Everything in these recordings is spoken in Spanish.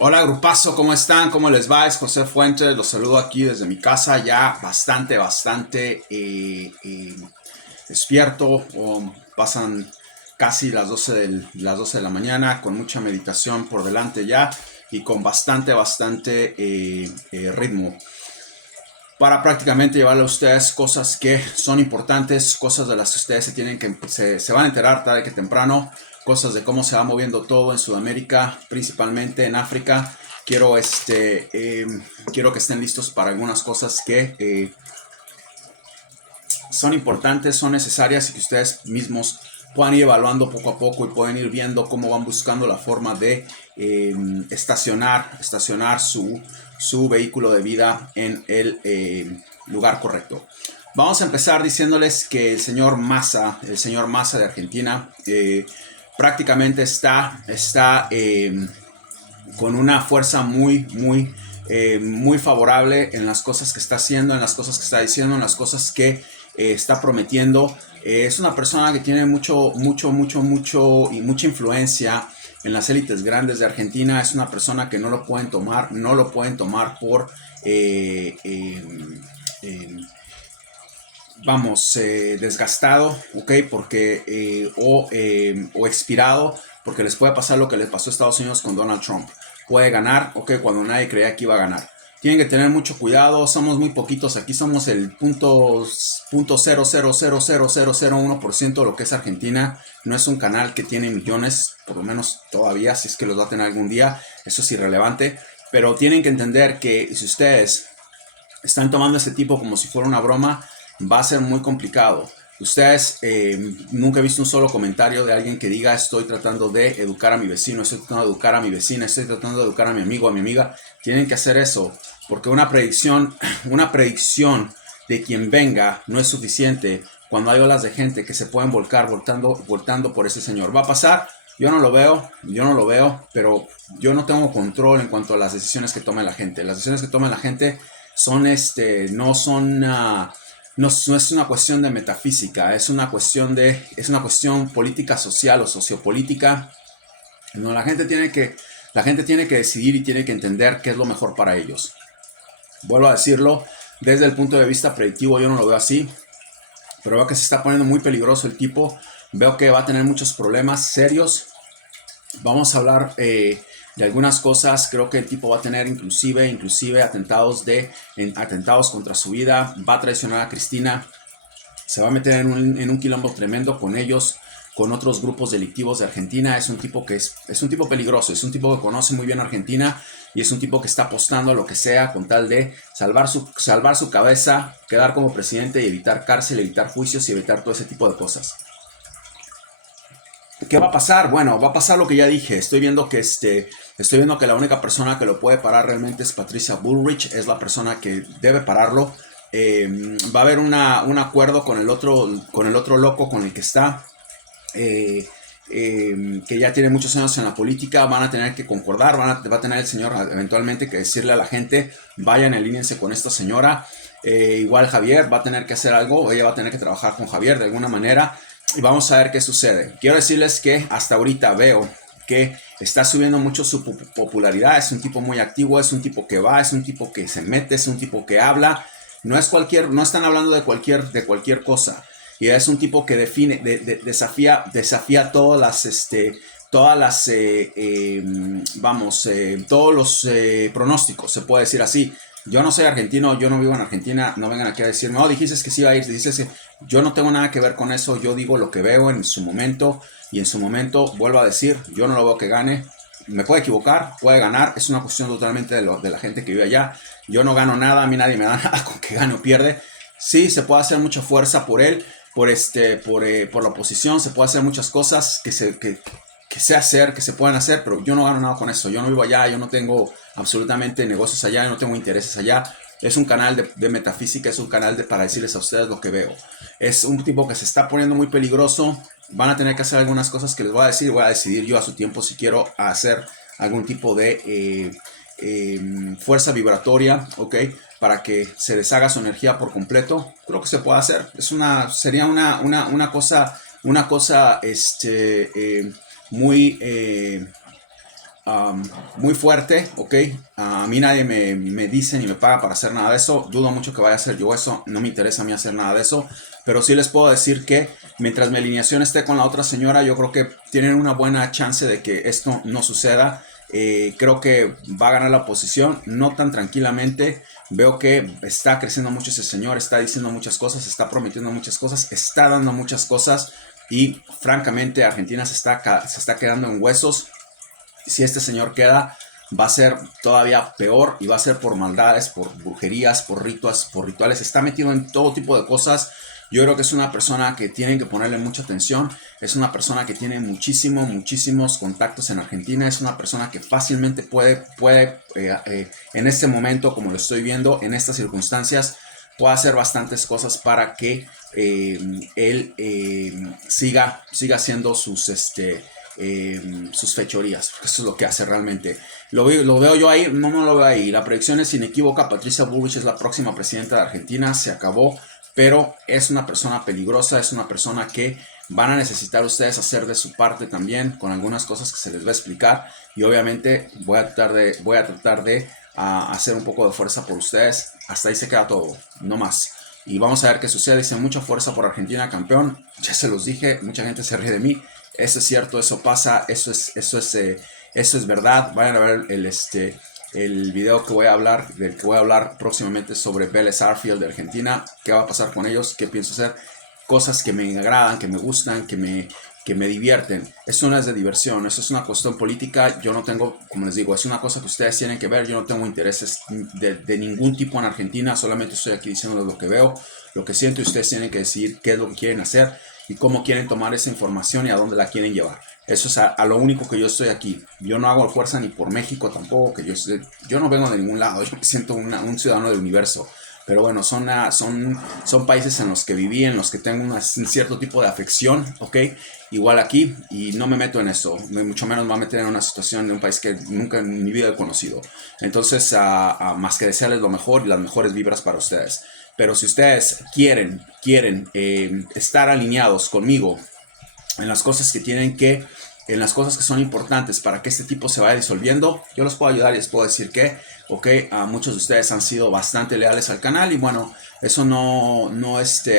Hola grupazo, ¿cómo están? ¿Cómo les va? Es José Fuentes, los saludo aquí desde mi casa ya bastante despierto. Pasan casi las 12 de la mañana con mucha meditación por delante ya y con bastante ritmo para prácticamente llevarle a ustedes cosas que son importantes, cosas de las que ustedes se van a enterar tarde que temprano, cosas de cómo se va moviendo todo en Sudamérica, principalmente en África. Quiero que estén listos para algunas cosas que son importantes, son necesarias y que ustedes mismos puedan ir evaluando poco a poco y pueden ir viendo cómo van buscando la forma de estacionar su vehículo de vida en el lugar correcto. Vamos a empezar diciéndoles que el señor Massa de Argentina, prácticamente está con una fuerza muy favorable en las cosas que está haciendo, en las cosas que está diciendo, en las cosas que está prometiendo. Es una persona que tiene mucha influencia en las élites grandes de Argentina. Es una persona que no lo pueden tomar por eh, eh, eh, desgastado, ok, o expirado, porque les puede pasar lo que les pasó a Estados Unidos con Donald Trump. Puede ganar, ok, cuando nadie creía que iba a ganar. Tienen que tener mucho cuidado, somos muy poquitos, aquí somos el punto 0,0000001% de lo que es Argentina. No es un canal que tiene millones, por lo menos todavía, si es que los va a tener algún día, eso es irrelevante, pero tienen que entender que si ustedes están tomando este tipo como si fuera una broma, va a ser muy complicado. Ustedes, nunca he visto un solo comentario de alguien que diga estoy tratando de educar a mi vecino, estoy tratando de educar a mi vecina, estoy tratando de educar a mi amigo, a mi amiga. Tienen que hacer eso, porque una predicción de quien venga no es suficiente cuando hay olas de gente que se pueden voltando por ese señor. ¿Va a pasar? Yo no lo veo, pero yo no tengo control en cuanto a las decisiones que tome la gente. Las decisiones que tome la gente no son no es una cuestión de metafísica, es una cuestión política social o sociopolítica. No, la gente tiene que decidir y tiene que entender qué es lo mejor para ellos. Vuelvo a decirlo, desde el punto de vista predictivo yo no lo veo así, pero veo que se está poniendo muy peligroso el tipo, veo que va a tener muchos problemas serios. Vamos a hablar de algunas cosas. Creo que el tipo va a tener inclusive atentados contra su vida. Va a traicionar a Cristina. Se va a meter en un quilombo tremendo con ellos, con otros grupos delictivos de Argentina. Es un tipo es un tipo peligroso. Es un tipo que conoce muy bien Argentina y es un tipo que está apostando a lo que sea con tal de salvar su cabeza, quedar como presidente y evitar cárcel, evitar juicios y evitar todo ese tipo de cosas. ¿Qué va a pasar? Bueno, va a pasar lo que ya dije. Estoy viendo que la única persona que lo puede parar realmente es Patricia Bullrich, es la persona que debe pararlo. Va a haber un acuerdo con el otro loco con el que está, que ya tiene muchos años en la política. Van a tener que concordar, va a tener el señor eventualmente que decirle a la gente, vayan, alínense con esta señora. Igual Javier va a tener que hacer algo, ella va a tener que trabajar con Javier de alguna manera y vamos a ver qué sucede. Quiero decirles que hasta ahorita veo que está subiendo mucho su popularidad. Es un tipo muy activo, es un tipo que va, es un tipo que se mete, es un tipo que habla. No están hablando de cualquier cosa. Y es un tipo que desafía todos los pronósticos, se puede decir así. Yo no soy argentino, yo no vivo en Argentina, no vengan aquí a decirme, oh, dijiste que sí iba a ir, dijiste que yo no tengo nada que ver con eso, yo digo lo que veo en su momento, y en su momento, vuelvo a decir, yo no lo veo que gane, me puede equivocar, puede ganar, es una cuestión totalmente de la gente que vive allá, yo no gano nada, a mí nadie me da nada con que gane o pierde. Sí, se puede hacer mucha fuerza por él, por la oposición, se puede hacer muchas cosas que sé hacer, que se pueden hacer, pero yo no gano nada con eso. Yo no vivo allá, yo no tengo absolutamente negocios allá, yo no tengo intereses allá. Es un canal de metafísica, es un canal para decirles a ustedes lo que veo. Es un tipo que se está poniendo muy peligroso. Van a tener que hacer algunas cosas que les voy a decir. Voy a decidir yo a su tiempo si quiero hacer algún tipo de fuerza vibratoria, ¿ok? Para que se deshaga su energía por completo. Creo que se puede hacer. Sería una cosa muy muy fuerte, ¿ok? A mí nadie me dice ni me paga para hacer nada de eso. Dudo mucho que vaya a hacer yo eso. No me interesa a mí hacer nada de eso. Pero sí les puedo decir que mientras mi alineación esté con la otra señora, yo creo que tienen una buena chance de que esto no suceda. Creo que va a ganar la oposición, no tan tranquilamente. Veo que está creciendo mucho ese señor, está diciendo muchas cosas, está prometiendo muchas cosas, está dando muchas cosas. Y francamente Argentina se está quedando en huesos. Si este señor queda, va a ser todavía peor y va a ser por maldades, por brujerías, por rituales. Está metido en todo tipo de cosas. Yo creo que es una persona que tienen que ponerle mucha atención. Es una persona que tiene muchísimos contactos en Argentina. Es una persona que fácilmente puede en este momento, como lo estoy viendo, en estas circunstancias, puede hacer bastantes cosas para que él siga haciendo sus fechorías. Eso es lo que hace realmente. Lo veo yo ahí, no lo veo ahí. La predicción es inequívoca. Patricia Bullrich es la próxima presidenta de Argentina. Se acabó. Pero es una persona peligrosa. Es una persona que van a necesitar ustedes hacer de su parte también, con algunas cosas que se les va a explicar. Y obviamente voy a tratar de hacer un poco de fuerza por ustedes. Hasta ahí se queda todo. No más. Y vamos a ver qué sucede. Dice mucha fuerza por Argentina, campeón. Ya se los dije. Mucha gente se ríe de mí. Eso es cierto, eso pasa, eso es verdad. Vayan a ver el video del que voy a hablar próximamente sobre Vélez Sarsfield de Argentina. ¿Qué va a pasar con ellos? ¿Qué pienso hacer? Cosas que me agradan, que me gustan, que me divierten. Eso no es de diversión, eso es una cuestión política. Yo no tengo, como les digo, es una cosa que ustedes tienen que ver. Yo no tengo intereses de ningún tipo en Argentina. Solamente estoy aquí diciéndoles lo que veo, lo que siento, y ustedes tienen que decidir qué es lo que quieren hacer y cómo quieren tomar esa información y a dónde la quieren llevar. Eso es a lo único que yo estoy aquí. Yo no hago fuerza ni por México tampoco, que yo no vengo de ningún lado. Yo me siento un ciudadano del universo. Pero bueno, son países en los que viví, en los que tengo un cierto tipo de afección, ¿ok? Igual aquí, y no me meto en eso, mucho menos me voy a meter en una situación de un país que nunca en mi vida he conocido. Entonces, más que desearles lo mejor y las mejores vibras para ustedes. Pero si ustedes quieren estar alineados conmigo en las cosas en las cosas que son importantes para que este tipo se vaya disolviendo, yo los puedo ayudar y les puedo decir que, muchos de ustedes han sido bastante leales al canal y bueno, eso no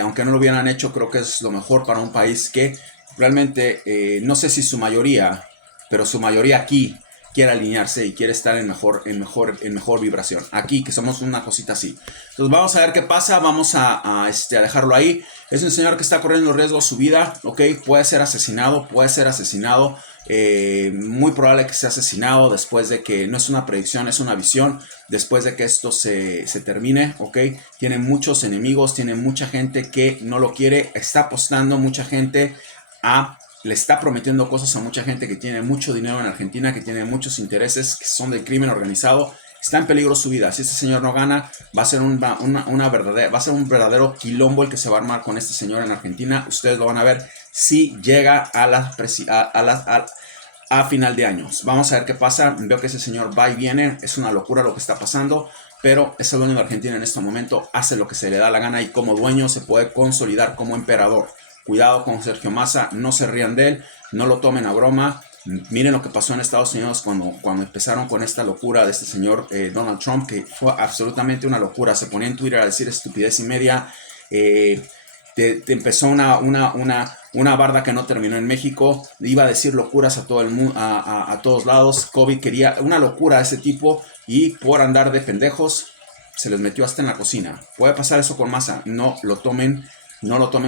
aunque no lo hubieran hecho, creo que es lo mejor para un país que realmente, no sé si su mayoría, pero su mayoría aquí quiere alinearse y quiere estar en mejor vibración. Aquí, que somos una cosita así. Entonces vamos a ver qué pasa, vamos a dejarlo ahí. Es un señor que está corriendo riesgo su vida, ¿ok? Puede ser asesinado. Muy probable que sea asesinado después de que, no es una predicción, es una visión, después de que esto se termine, ¿ok? Tiene muchos enemigos, tiene mucha gente que no lo quiere, está apostando mucha gente le está prometiendo cosas a mucha gente que tiene mucho dinero en Argentina, que tiene muchos intereses, que son del crimen organizado. Está en peligro su vida. Si este señor no gana, va a ser un verdadero quilombo el que se va a armar con este señor en Argentina. Ustedes lo van a ver si llega a final de año. Vamos a ver qué pasa. Veo que ese señor va y viene. Es una locura lo que está pasando. Pero es el dueño de Argentina en este momento. Hace lo que se le da la gana y como dueño se puede consolidar como emperador. Cuidado con Sergio Massa, no se rían de él, no lo tomen a broma. Miren lo que pasó en Estados Unidos cuando empezaron con esta locura de este señor Donald Trump, que fue absolutamente una locura. Se ponía en Twitter a decir estupidez y media. Te empezó una barda que no terminó en México. Iba a decir locuras a todo el mundo, a todos lados. COVID quería una locura a ese tipo y por andar de pendejos se les metió hasta en la cocina. Puede pasar eso con Massa. No lo tomen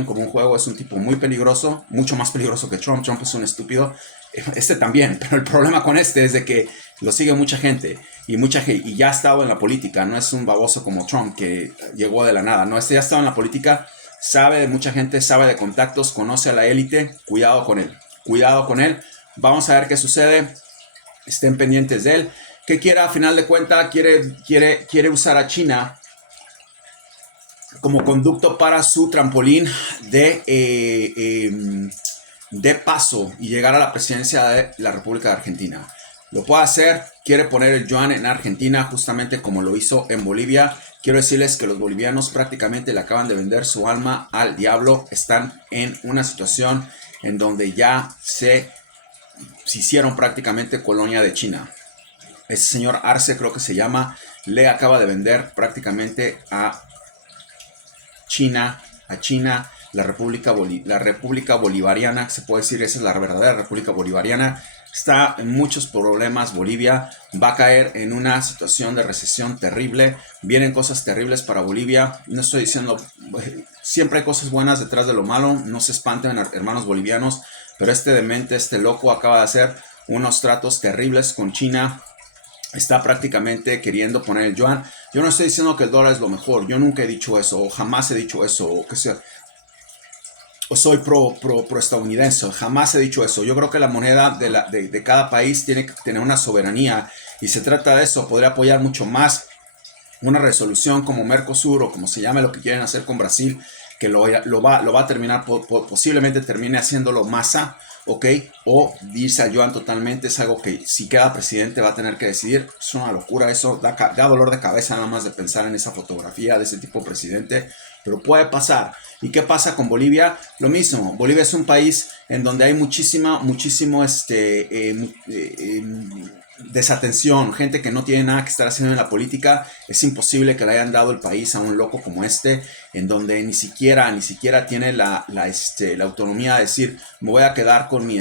como un juego. Es un tipo muy peligroso, mucho más peligroso que Trump. Trump es un estúpido. Este también, pero el problema con este es de que lo sigue mucha gente y ya ha estado en la política. No es un baboso como Trump que llegó de la nada. No, este ya ha estado en la política, sabe de mucha gente, sabe de contactos, conoce a la élite. Cuidado con él. Vamos a ver qué sucede. Estén pendientes de él. ¿Qué quiere a final de cuentas? Quiere usar a China como conducto para su trampolín de paso y llegar a la presidencia de la República de Argentina. Lo puede hacer, quiere poner el yuan en Argentina justamente como lo hizo en Bolivia. Quiero decirles que los bolivianos prácticamente le acaban de vender su alma al diablo. Están en una situación en donde ya se hicieron prácticamente colonia de China. Ese señor Arce, creo que se llama, le acaba de vender prácticamente a China, la República Bolivariana, se puede decir, esa es la verdadera República Bolivariana. Está en muchos problemas Bolivia, va a caer en una situación de recesión terrible, vienen cosas terribles para Bolivia. No estoy diciendo, siempre hay cosas buenas detrás de lo malo, no se espanten, hermanos bolivianos, pero este demente, este loco acaba de hacer unos tratos terribles con China. Está prácticamente queriendo poner el yuan. Yo no estoy diciendo que el dólar es lo mejor. Yo nunca he dicho eso, o jamás he dicho eso, o que sea, o soy pro estadounidense. Jamás he dicho eso. Yo creo que la moneda de cada país tiene que tener una soberanía. Y se trata de eso. Podría apoyar mucho más una resolución como Mercosur o como se llame lo que quieren hacer con Brasil, que lo va a terminar, posiblemente termine haciéndolo Massa, ¿ok? O irse al yuan totalmente. Es algo que si queda presidente va a tener que decidir. Es una locura eso, da dolor de cabeza nada más de pensar en esa fotografía de ese tipo de presidente, pero puede pasar. ¿Y qué pasa con Bolivia? Lo mismo, Bolivia es un país en donde hay muchísimo desatención, gente que no tiene nada que estar haciendo en la política. Es imposible que le hayan dado el país a un loco como este, en donde ni siquiera tiene la autonomía de decir, me voy a quedar con mi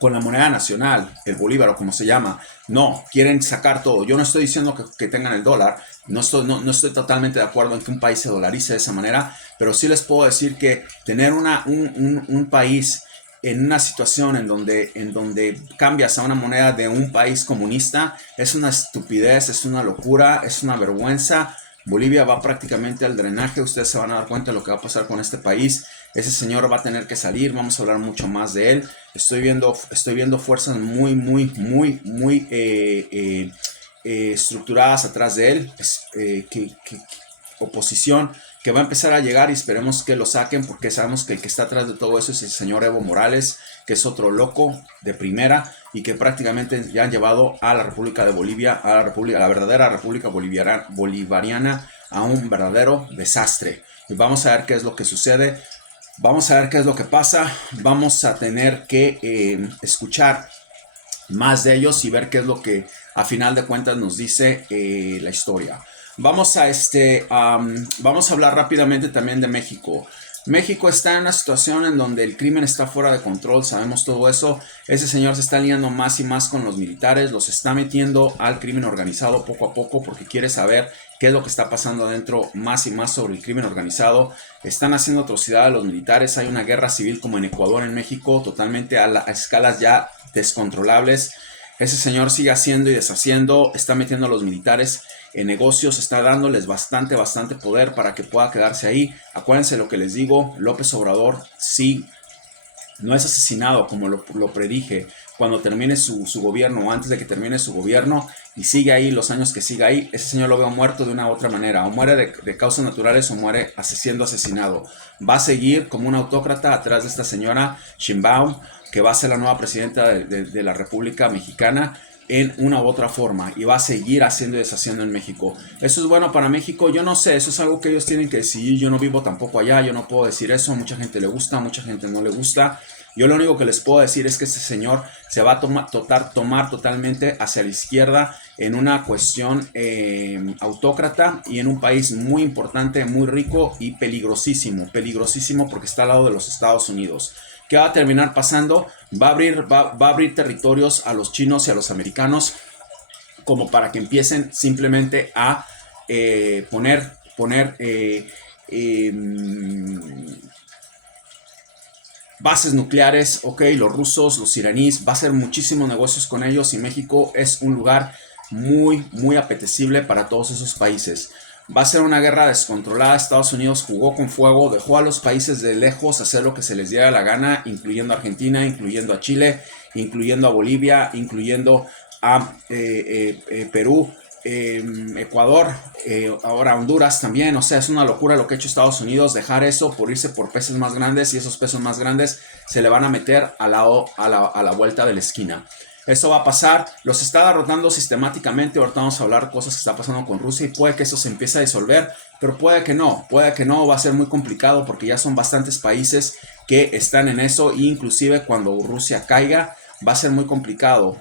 con la moneda nacional, el bolívar o como se llama. No, quieren sacar todo. Yo no estoy diciendo que tengan el dólar, no estoy totalmente de acuerdo en que un país se dolarice de esa manera, pero sí les puedo decir que tener un país en una situación en donde cambias a una moneda de un país comunista es una estupidez, es una locura, es una vergüenza. Bolivia va prácticamente al drenaje. Ustedes se van a dar cuenta de lo que va a pasar con este país. Ese señor va a tener que salir. Vamos a hablar mucho más de él. Estoy viendo fuerzas muy estructuradas atrás de él. Oposición que va a empezar a llegar y esperemos que lo saquen, porque sabemos que el que está atrás de todo eso es el señor Evo Morales, que es otro loco de primera y que prácticamente ya han llevado a la República de Bolivia, a la verdadera República Bolivariana, a un verdadero desastre. Y vamos a ver qué es lo que sucede, vamos a ver qué es lo que pasa, vamos a tener que escuchar más de ellos y ver qué es lo que a final de cuentas nos dice la historia. Vamos a hablar rápidamente también de México. México está en una situación en donde el crimen está fuera de control, sabemos todo eso. Ese señor se está aliando más y más con los militares, los está metiendo al crimen organizado poco a poco porque quiere saber qué es lo que está pasando adentro, más y más sobre el crimen organizado. Están haciendo atrocidades a los militares, hay una guerra civil como en Ecuador, en México, totalmente a escalas ya descontrolables. Ese señor sigue haciendo y deshaciendo, está metiendo a los militares en negocios, está dándoles bastante poder para que pueda quedarse ahí. Acuérdense lo que les digo, López Obrador, sí, no es asesinado como lo predije cuando termine su gobierno o antes de que termine su gobierno y sigue ahí los años que siga ahí, ese señor lo veo muerto de una u otra manera, o muere de causas naturales o muere siendo asesinado. Va a seguir como un autócrata atrás de esta señora Sheinbaum, que va a ser la nueva presidenta de la República Mexicana en una u otra forma y va a seguir haciendo y deshaciendo en México. Eso es bueno para México, yo no sé, eso es algo que ellos tienen que decidir. Yo no vivo tampoco allá, yo no puedo decir eso. Mucha gente le gusta, mucha gente no le gusta. Yo lo único que les puedo decir es que este señor se va a tomar totalmente hacia la izquierda en una cuestión autócrata y en un país muy importante, muy rico y peligrosísimo porque está al lado de los Estados Unidos. ¿Qué va a terminar pasando? Va a abrir territorios a los chinos y a los americanos como para que empiecen simplemente a poner bases nucleares, ok, los rusos, los iraníes, va a hacer muchísimos negocios con ellos y México es un lugar muy apetecible para todos esos países. Va a ser una guerra descontrolada. Estados Unidos jugó con fuego, dejó a los países de lejos hacer lo que se les diera la gana, incluyendo a Argentina, incluyendo a Chile, incluyendo a Bolivia, incluyendo a Perú, Ecuador, ahora Honduras también. O sea, es una locura lo que ha hecho Estados Unidos, dejar eso por irse por peces más grandes, y esos peces más grandes se le van a meter a la vuelta de la esquina. Eso va a pasar, los está derrotando sistemáticamente. Ahorita vamos a hablar de cosas que está pasando con Rusia y puede que eso se empiece a disolver, pero puede que no, va a ser muy complicado porque ya son bastantes países que están en eso, e inclusive cuando Rusia caiga, va a ser muy complicado,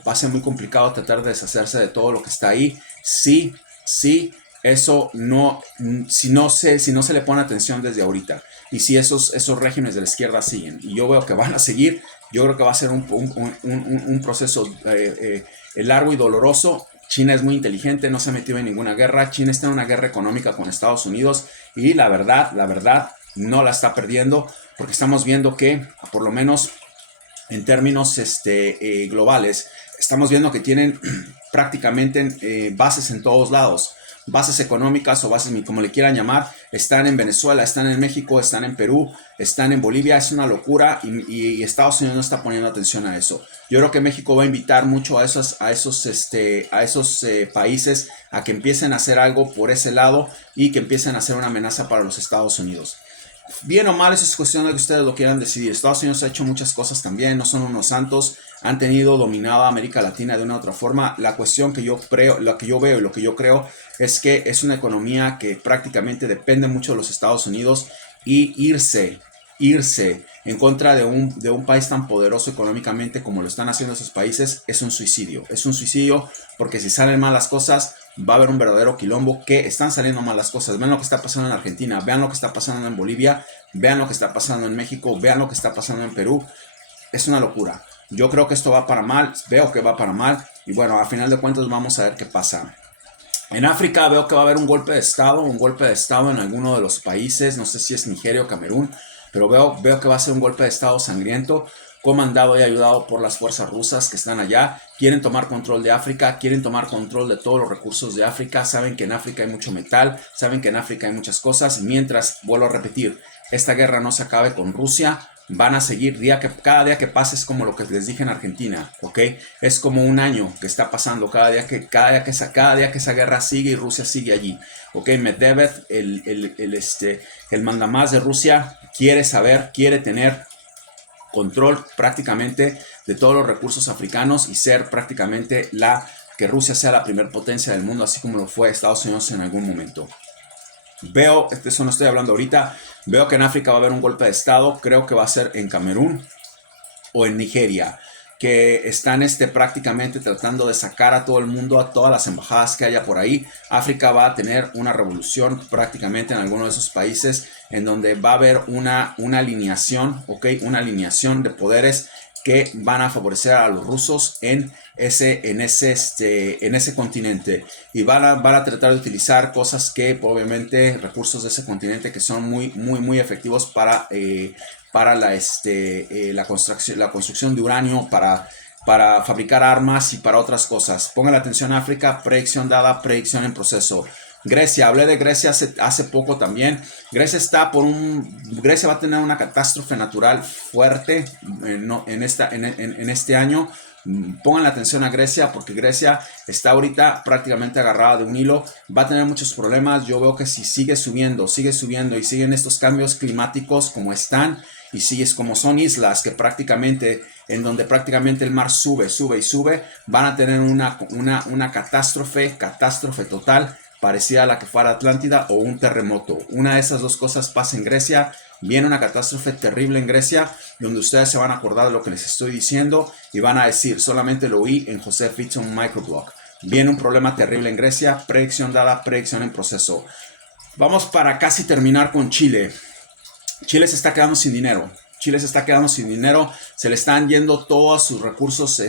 tratar de deshacerse de todo lo que está ahí. Sí, sí, eso no, si no se le pone atención desde ahorita. Y si esos regímenes de la izquierda siguen, y yo veo que van a seguir, yo creo que va a ser un proceso largo y doloroso. China es muy inteligente, no se ha metido en ninguna guerra. China está en una guerra económica con Estados Unidos y la verdad, no la está perdiendo, porque estamos viendo que, por lo menos en términos globales, estamos viendo que tienen prácticamente bases en todos lados. Bases económicas o bases, como le quieran llamar, están en Venezuela, están en México, están en Perú, están en Bolivia. Es una locura y Estados Unidos no está poniendo atención a eso. Yo creo que México va a invitar mucho a esos países a que empiecen a hacer algo por ese lado y que empiecen a ser una amenaza para los Estados Unidos. Bien o mal, eso es cuestión de que ustedes lo quieran decidir. Estados Unidos ha hecho muchas cosas también, no son unos santos, han tenido dominada América Latina de una u otra forma. La cuestión que yo creo, lo que yo veo y lo que yo creo es que es una economía que prácticamente depende mucho de los Estados Unidos, y irse en contra de un país tan poderoso económicamente como lo están haciendo esos países es un suicidio. Es un suicidio porque si salen mal las cosas, va a haber un verdadero quilombo, que están saliendo mal las cosas. Vean lo que está pasando en Argentina, vean lo que está pasando en Bolivia, vean lo que está pasando en México, vean lo que está pasando en Perú. Es una locura. Yo creo que esto va para mal, veo que va para mal, y bueno, a final de cuentas vamos a ver qué pasa. En África veo que va a haber un golpe de estado en alguno de los países, no sé si es Nigeria o Camerún, pero veo que va a ser un golpe de estado sangriento, comandado y ayudado por las fuerzas rusas que están allá. Quieren tomar control de África, quieren tomar control de todos los recursos de África. Saben que en África hay mucho metal, saben que en África hay muchas cosas. Mientras, vuelvo a repetir, esta guerra no se acabe con Rusia, van a seguir cada día que pase. Es como lo que les dije en Argentina, ¿ok? Es como un año que está pasando, cada día que esa guerra sigue y Rusia sigue allí, ¿ok? Medvedev, el mandamás de Rusia, quiere tener control prácticamente de todos los recursos africanos y ser prácticamente que Rusia sea la primer potencia del mundo, así como lo fue Estados Unidos en algún momento. Veo, eso no estoy hablando ahorita, veo que en África va a haber un golpe de estado. Creo que va a ser en Camerún o en Nigeria, que están prácticamente tratando de sacar a todo el mundo, a todas las embajadas que haya por ahí. África va a tener una revolución prácticamente en alguno de esos países, en donde va a haber una alineación, ¿ok? Una alineación de poderes que van a favorecer a los rusos en ese continente, y van a tratar de utilizar cosas que, obviamente, recursos de ese continente que son muy efectivos para la construcción de uranio, para fabricar armas y para otras cosas. Pongan atención a África, predicción dada, predicción en proceso. Grecia, hablé de Grecia hace poco también. Grecia va a tener una catástrofe natural fuerte en este año. Pongan la atención a Grecia, porque Grecia está ahorita prácticamente agarrada de un hilo. Va a tener muchos problemas. Yo veo que si sigue subiendo y siguen estos cambios climáticos como están, y sigues como son islas que en donde prácticamente el mar sube, van a tener una catástrofe total, parecida a la que fuera Atlántida, o un terremoto. Una de esas dos cosas pasa en Grecia. Viene una catástrofe terrible en Grecia, donde ustedes se van a acordar de lo que les estoy diciendo y van a decir: solamente lo oí en José Fitson Microblog. Viene un problema terrible en Grecia, predicción dada, predicción en proceso. Vamos para casi terminar con Chile. Chile se está quedando sin dinero. Se le están yendo todos sus recursos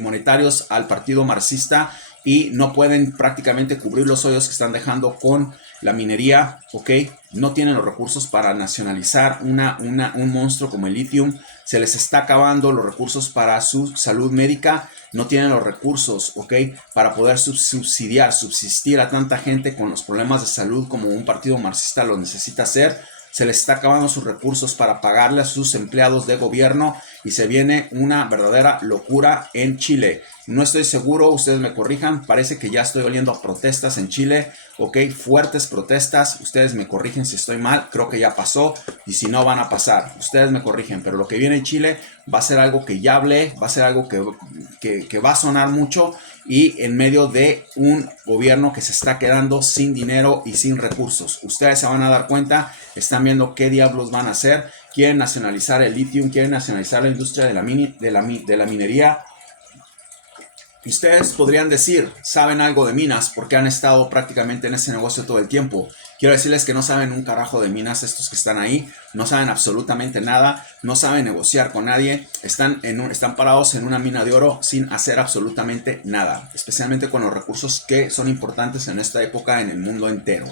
monetarios al partido marxista, y no pueden prácticamente cubrir los hoyos que están dejando con la minería, ¿ok? No tienen los recursos para nacionalizar un monstruo como el litio. Se les está acabando los recursos para su salud médica. No tienen los recursos, ¿ok?, para poder subsistir a tanta gente con los problemas de salud como un partido marxista lo necesita hacer. Se les está acabando sus recursos para pagarle a sus empleados de gobierno, y se viene una verdadera locura en Chile. No estoy seguro, ustedes me corrijan, parece que ya estoy oliendo a protestas en Chile, ok, fuertes protestas. Ustedes me corrigen si estoy mal, creo que ya pasó, y si no, van a pasar. Ustedes me corrigen, pero lo que viene en Chile va a ser algo que ya hablé, va a ser algo que va a sonar mucho, y en medio de un gobierno que se está quedando sin dinero y sin recursos. Ustedes se van a dar cuenta, están viendo qué diablos van a hacer, quieren nacionalizar el litio, quieren nacionalizar la industria de la minería. Y ustedes podrían decir, saben algo de minas porque han estado prácticamente en ese negocio todo el tiempo. Quiero decirles que no saben un carajo de minas estos que están ahí, no saben absolutamente nada, no saben negociar con nadie, están parados en una mina de oro sin hacer absolutamente nada, especialmente con los recursos que son importantes en esta época en el mundo entero.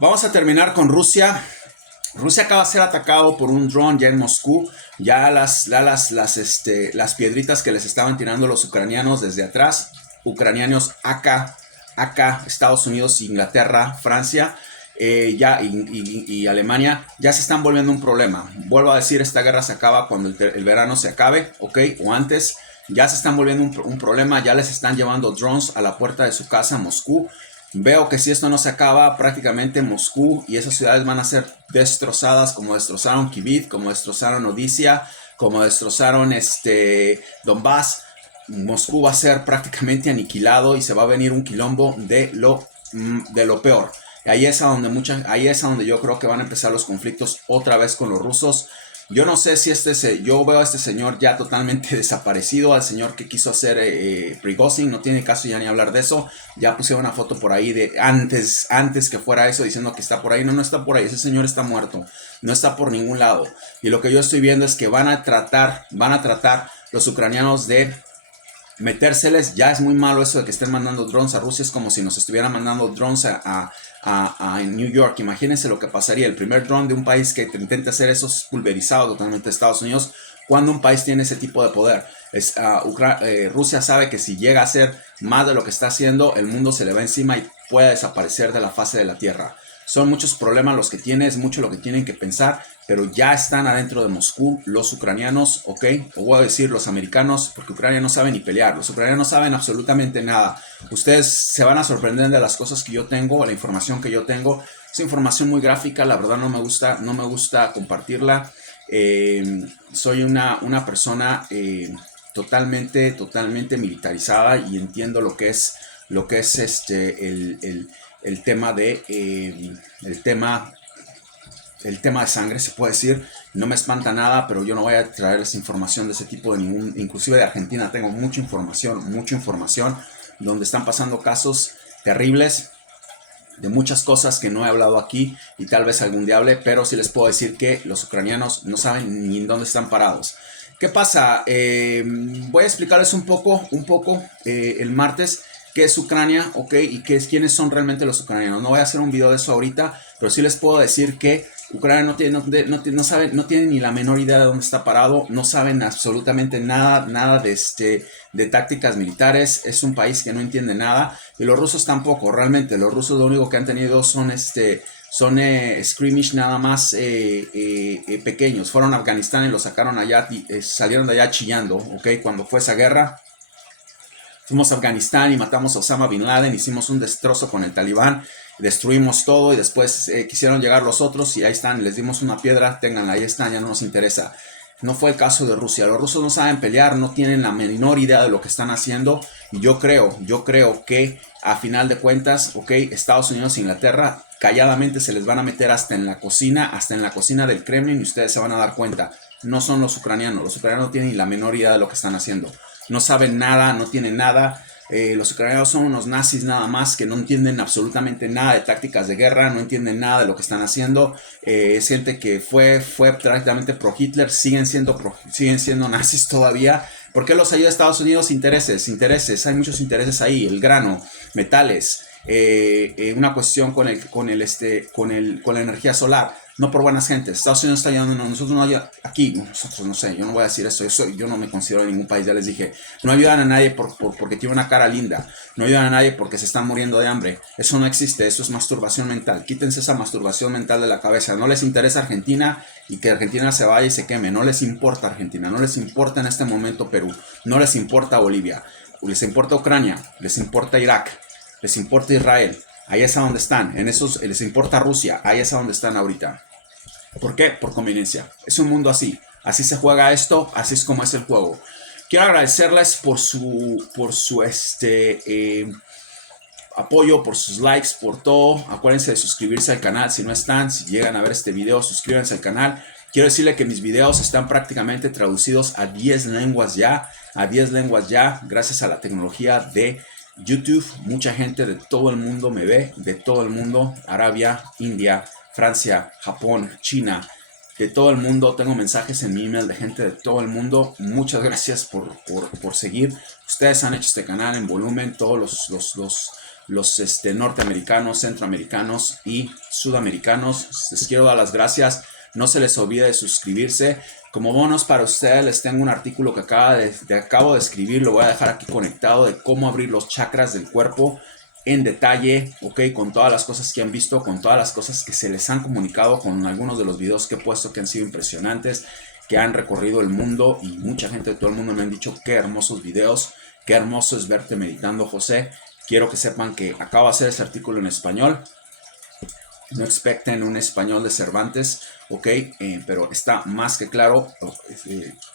Vamos a terminar con Rusia. Rusia acaba de ser atacado por un dron ya en Moscú. Ya las piedritas que les estaban tirando los ucranianos desde atrás. Ucranianos acá, Estados Unidos, Inglaterra, Francia y Alemania ya se están volviendo un problema. Vuelvo a decir, esta guerra se acaba cuando el verano se acabe, ¿ok? O antes. Ya se están volviendo un problema. Ya les están llevando drones a la puerta de su casa en Moscú. Veo que si esto no se acaba, prácticamente Moscú y esas ciudades van a ser destrozadas como destrozaron Kyiv, como destrozaron Odisha, como destrozaron Donbass. Moscú va a ser prácticamente aniquilado y se va a venir un quilombo de lo peor. Ahí es a donde yo creo que van a empezar los conflictos otra vez con los rusos. Yo no sé si yo veo a este señor ya totalmente desaparecido, al señor que quiso hacer Prigozhin, no tiene caso ya ni hablar de eso. Ya pusieron una foto por ahí de antes que fuera eso, diciendo que está por ahí. No está por ahí, ese señor está muerto, no está por ningún lado. Y lo que yo estoy viendo es que van a tratar los ucranianos de metérseles. Ya es muy malo eso de que estén mandando drones a Rusia, es como si nos estuvieran mandando drones a New York. Imagínense lo que pasaría, el primer drone de un país que intenta hacer eso es pulverizado totalmente de Estados Unidos, cuando un país tiene ese tipo de poder. Rusia sabe que si llega a hacer más de lo que está haciendo, el mundo se le va encima y puede desaparecer de la faz de la tierra. Son muchos problemas los que tiene, es mucho lo que tienen que pensar, pero ya están adentro de Moscú los ucranianos, ¿ok? O voy a decir los americanos, porque Ucrania no sabe ni pelear, los ucranianos no saben absolutamente nada. Ustedes se van a sorprender de las cosas que yo tengo, la información que yo tengo. Es información muy gráfica, la verdad no me gusta compartirla. Soy una persona totalmente militarizada y entiendo lo que es el tema de sangre, se puede decir. No me espanta nada, pero yo no voy a traerles información de ese tipo inclusive de Argentina tengo mucha información donde están pasando casos terribles de muchas cosas que no he hablado aquí y tal vez algún día hable, pero sí les puedo decir que los ucranianos no saben ni en dónde están parados. ¿Qué pasa? Voy a explicarles un poco el martes qué es Ucrania, ok, y quiénes son realmente los ucranianos. No voy a hacer un video de eso ahorita, pero sí les puedo decir que Ucrania no tiene ni la menor idea de dónde está parado, no saben absolutamente nada de tácticas militares. Es un país que no entiende nada, y los rusos tampoco. Realmente los rusos lo único que han tenido son skirmish nada más pequeños. Fueron a Afganistán y lo sacaron allá, salieron de allá chillando, ok, cuando fue esa guerra. Fuimos a Afganistán y matamos a Osama Bin Laden, hicimos un destrozo con el Talibán, destruimos todo y después quisieron llegar los otros y ahí están, les dimos una piedra, ténganla, ahí están, ya no nos interesa. No fue el caso de Rusia. Los rusos no saben pelear, no tienen la menor idea de lo que están haciendo. Y yo creo que a final de cuentas, ok, Estados Unidos e Inglaterra calladamente se les van a meter hasta en la cocina del Kremlin, y ustedes se van a dar cuenta. No son los ucranianos no tienen la menor idea de lo que están haciendo. No saben nada, no tienen nada. Los ucranianos son unos nazis nada más que no entienden absolutamente nada de tácticas de guerra, no entienden nada de lo que están haciendo. Es gente que fue prácticamente pro Hitler, siguen siendo nazis todavía. ¿Por qué los ayuda Estados Unidos? Intereses, hay muchos intereses ahí, el grano, metales, una cuestión con la energía solar. No por buenas gentes. Estados Unidos está ayudando, nosotros no ayudamos. Aquí, nosotros no sé, yo no voy a decir eso. Yo no me considero en ningún país, ya les dije. No ayudan a nadie porque tiene una cara linda. No ayudan a nadie porque se están muriendo de hambre. Eso no existe, eso es masturbación mental. Quítense esa masturbación mental de la cabeza. No les interesa Argentina y que Argentina se vaya y se queme. No les importa Argentina, no les importa en este momento Perú, no les importa Bolivia. Les importa Ucrania, les importa Irak, les importa Israel. Ahí es a donde están. Les importa Rusia, ahí es a donde están ahorita. ¿Por qué? Por conveniencia. Es un mundo así. Así se juega esto, así es como es el juego. Quiero agradecerles por su apoyo, por sus likes, por todo. Acuérdense de suscribirse al canal si no están. Si llegan a ver este video, suscríbanse al canal. Quiero decirle que mis videos están prácticamente traducidos a 10 lenguas ya, gracias a la tecnología de YouTube. Mucha gente de todo el mundo me ve, de todo el mundo, Arabia, India, Francia, Japón, China, de todo el mundo. Tengo mensajes en mi email de gente de todo el mundo. Muchas gracias por seguir. Ustedes han hecho este canal en volumen, todos los norteamericanos, centroamericanos y sudamericanos. Les quiero dar las gracias. No se les olvide de suscribirse. Como bonos para ustedes les tengo un artículo que acabo de escribir. Lo voy a dejar aquí conectado, de cómo abrir los chakras del cuerpo en detalle, ok, con todas las cosas que han visto, con todas las cosas que se les han comunicado, con algunos de los videos que he puesto que han sido impresionantes, que han recorrido el mundo, y mucha gente de todo el mundo me han dicho qué hermosos videos, qué hermoso es verte meditando, José. Quiero que sepan que acabo de hacer ese artículo en español. No expecten un español de Cervantes, ok, pero está más que claro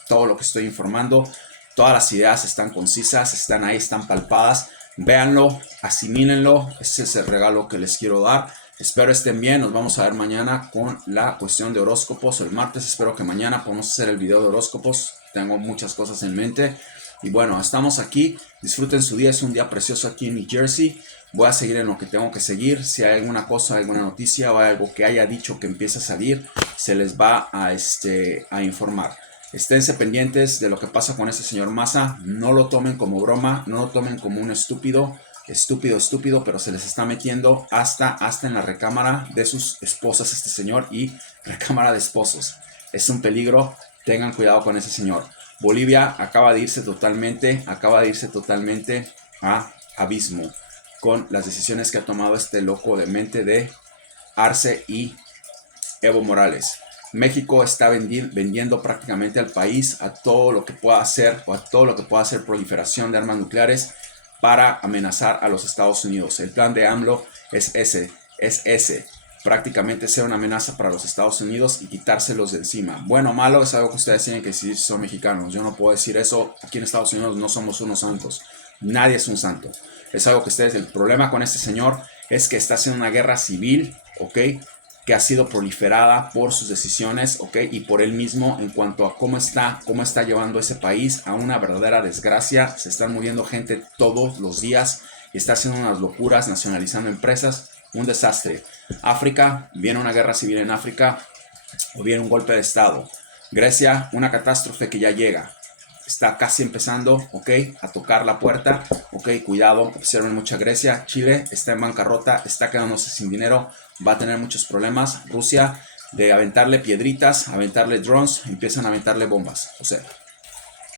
todo lo que estoy informando. Todas las ideas están concisas, están ahí, están palpadas. Véanlo, asimílenlo. Ese es el regalo que les quiero dar. Espero estén bien. Nos vamos a ver mañana con la cuestión de horóscopos. El martes espero que mañana podamos hacer el video de horóscopos. Tengo muchas cosas en mente. Y bueno, estamos aquí. Disfruten su día. Es un día precioso aquí en New Jersey. Voy a seguir en lo que tengo que seguir. Si hay alguna cosa, alguna noticia o algo que haya dicho que empiece a salir, se les va a informar. Esténse pendientes de lo que pasa con este señor Massa. No lo tomen como broma, no lo tomen como un estúpido, pero se les está metiendo hasta en la recámara de sus esposas este señor, y recámara de esposos. Es un peligro, tengan cuidado con ese señor. Bolivia acaba de irse totalmente a abismo con las decisiones que ha tomado este loco de mente de Arce y Evo Morales. México está vendiendo prácticamente al país a todo lo que pueda hacer, o a todo lo que pueda hacer proliferación de armas nucleares para amenazar a los Estados Unidos. El plan de AMLO es ese, prácticamente ser una amenaza para los Estados Unidos y quitárselos de encima. Bueno o malo es algo que ustedes tienen que decidir si son mexicanos. Yo no puedo decir eso. Aquí en Estados Unidos no somos unos santos. Nadie es un santo. Es algo que ustedes, el problema con este señor es que está haciendo una guerra civil, ¿ok?, que ha sido proliferada por sus decisiones, ¿ok?, y por él mismo, en cuanto a cómo está llevando ese país a una verdadera desgracia. Se están muriendo gente todos los días y está haciendo unas locuras, nacionalizando empresas, un desastre. África, viene una guerra civil en África, o viene un golpe de estado. Grecia, una catástrofe que ya llega. Está casi empezando, ok, a tocar la puerta, ok, cuidado, observen mucha Grecia. Chile está en bancarrota, está quedándose sin dinero, va a tener muchos problemas. Rusia, de aventarle piedritas, aventarle drones, empiezan a aventarle bombas, o sea,